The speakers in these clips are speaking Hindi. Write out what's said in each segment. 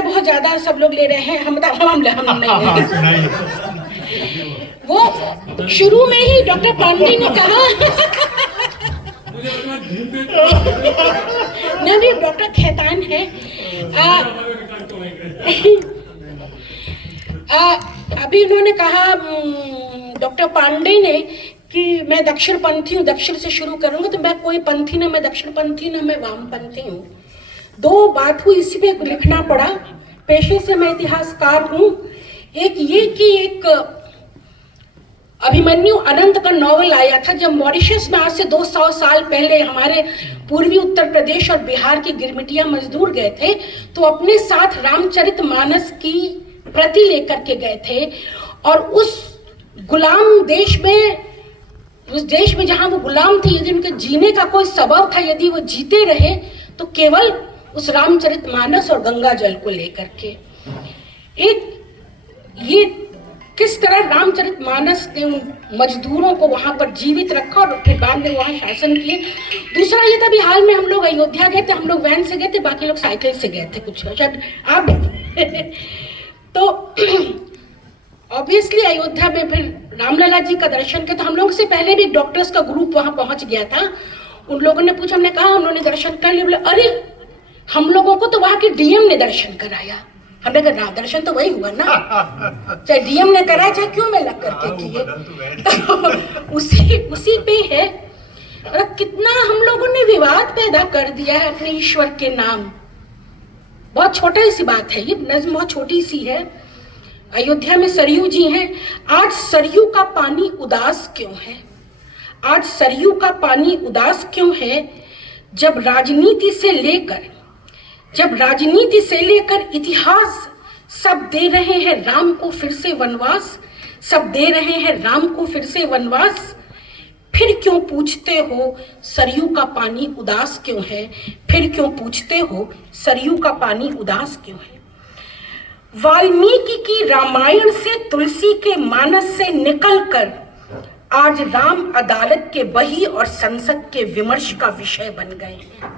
है बहुत ज्यादा सब लोग ले रहे हैं, हम नहीं। वो शुरू में ही डॉक्टर पांडे ने कहा नहीं, डॉक्टर खेतान है। अभी उन्होंने कहा डॉक्टर पांडे ने कि मैं दक्षिणपंथी हूँ, दक्षिण से शुरू करूंगा, तो मैं कोई पंथी ना मैं दक्षिणपंथी ना मैं वामपंथी हूँ। दो बात हुई, इसी पे लिखना पड़ा। पेशे से मैं इतिहासकार हूँ। एक ये कि एक अभिमन्यु अनंत का नॉवल आया था जब मॉरिशस में आज से 200 साल पहले हमारे पूर्वी उत्तर प्रदेश और बिहार की गिरमिटिया मजदूर गए थे, तो अपने साथ रामचरितमानस की प्रति लेकर के गए थे। और उस गुलाम देश में, उस देश में जहां वो गुलाम थे, यदि उनके जीने का कोई सबब था, यदि वो जीते रहे तो केवल उस रामचरितमानस और गंगा जल को लेकर के। एक ये किस तरह रामचरितमानस ने उन मजदूरों को वहां पर जीवित रखा और फिर बाद में वहां शासन किए। दूसरा ये था, अभी हाल में हम लोग अयोध्या गए थे, हम लोग वैन से गए थे, बाकी लोग साइकिल से गए थे, कुछ शायद आप तो ऑब्वियसली अयोध्या में फिर रामलला जी का दर्शन किया। तो हम लोग से पहले भी डॉक्टर्स का ग्रुप वहां पहुंच गया था। उन लोगों ने पूछा, हमने कहा उन्होंने दर्शन कर लिए। बोले अरे हम लोगों को तो वहां के डीएम ने दर्शन कराया। हमने कहा दर्शन तो वही हुआ ना, चाहे डीएम ने कराया चाहे क्यों मैं लग करके किए। उसी पे है। और कितना हम लोगों ने विवाद पैदा कर दिया है अपने ईश्वर के नाम। बहुत छोटी सी बात है, ये नज्म बहुत छोटी सी है। अयोध्या में सरयू जी हैं। आज सरयू का पानी उदास क्यों है? आज सरयू का पानी उदास क्यों है? जब राजनीति से लेकर इतिहास सब दे रहे हैं राम को फिर से वनवास, सब दे रहे हैं राम को फिर से वनवास। फिर क्यों पूछते हो सरयू का पानी उदास क्यों है? फिर क्यों पूछते हो सरयू का पानी उदास क्यों है? वाल्मीकि की रामायण से, तुलसी के मानस से निकलकर आज राम अदालत के बही और संसद के विमर्श का विषय बन गए हैं।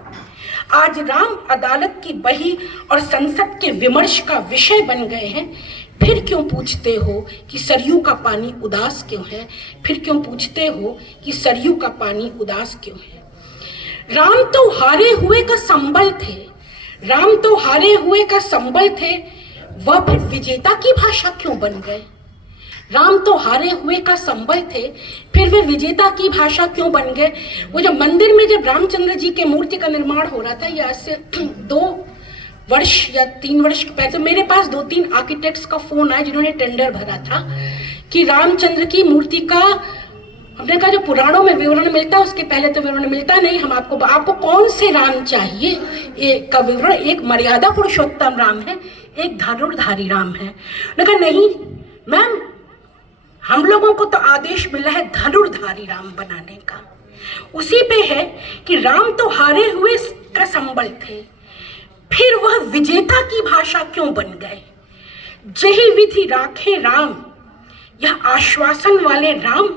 आज राम अदालत की बही और संसद के विमर्श का विषय बन गए हैं। फिर क्यों पूछते हो कि सरयू का पानी उदास क्यों है? फिर क्यों पूछते हो कि सरयू का पानी उदास क्यों है? राम तो हारे हुए का संबल थे, राम तो हारे हुए का संबल थे, वह फिर विजेता की भाषा क्यों बन गए? राम तो हारे हुए का संबल थे, फिर वे विजेता की भाषा क्यों बन गए? वो जब मंदिर में जब रामचंद्र जी के मूर्ति का निर्माण हो रहा था, या आज से 2 वर्ष या 3 वर्ष पहले, तो मेरे पास 2-3 आर्किटेक्ट्स का फोन आया जिन्होंने टेंडर भरा था कि रामचंद्र की मूर्ति का, हमने कहा जो पुराणों में विवरण मिलता है उसके पहले तो विवरण मिलता नहीं, हम आपको कौन से राम चाहिए का विवरण। एक मर्यादा पुरुषोत्तम राम है, एक धनुर्धारी राम है। उन्होंने कहा नहीं मैम, हम लोगों को तो आदेश मिला है धनुर्धारी राम बनाने का। उसी पे है कि राम तो हारे हुए का संबल थे, फिर वह विजेता की भाषा क्यों बन गए? जही विधि राखे राम, यह आश्वासन वाले राम,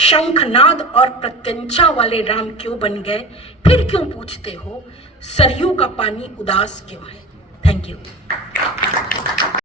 शंखनाद और प्रत्यंचा वाले राम क्यों बन गए? फिर क्यों पूछते हो सरयू का पानी उदास क्यों है? Thank you.